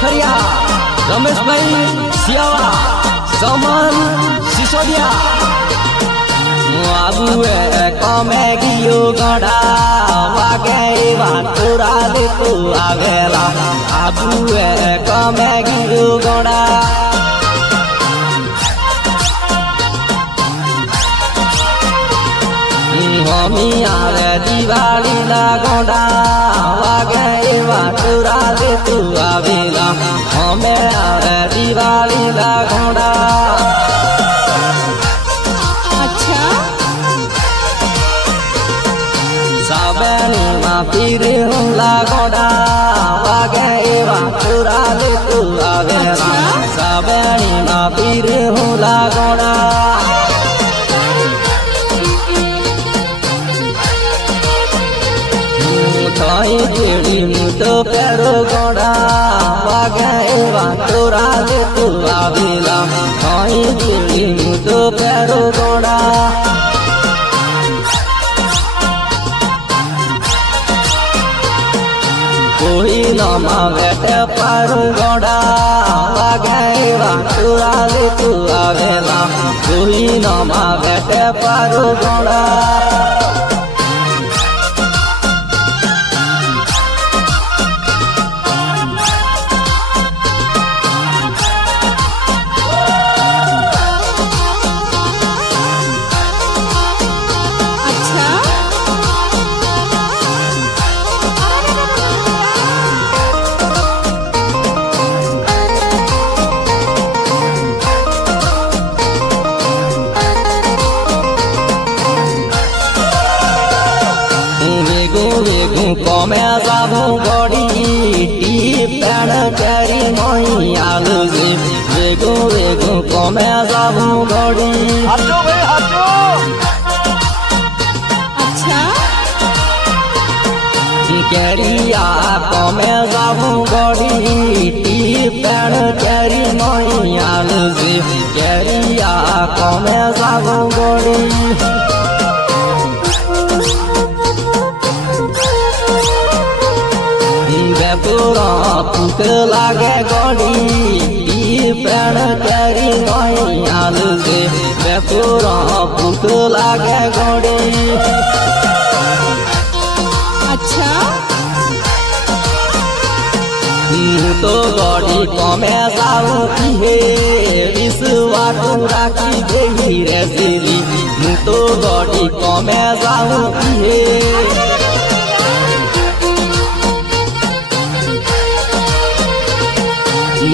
पोखरिया रमेश भाई सियावा समान सिसोदिया आबुए कमे गियो गड़ा वागे वातुरा ले तू आवेला आबुए कमे गियो गड़ा हमी आवे दिवाली लागोड़ा वागे वातुरा ले तू आवेला हमें आवे दिवाली लागोड़ा साबनी मा पीर लागोड़ा वागे वातुरा ले तू आवेला साबनी मा पीर लागोड़ा थाई जेड़ी मुतो पेरो गोड़ा वागे वातुरा ले तू आवेला थाई जेड़ी मुतो पेरो गोड़ा कोई नमा बेटे पारो गोड़ा वागे वातुरा ले तू आवेला कोई नमा बेटे पारो गोड़ा कमे जाबू गड़ी टीपेण करी मई आलू जी वेगो वेगो कमे जाबू गड़ी कैरिया कमे जाबू गड़ी टीपेण करी मई आलू जी कैरिया कमे जाबू गड़ी पूरा पुक लागे गड़ी पेड़ करी नई आलू से पूरा पुक लागे गड़ी अच्छा तो गड़ी कमे जाऊ हे विश्वा टूरा की देही रे सिली तो गड़ी कमे जाऊ हे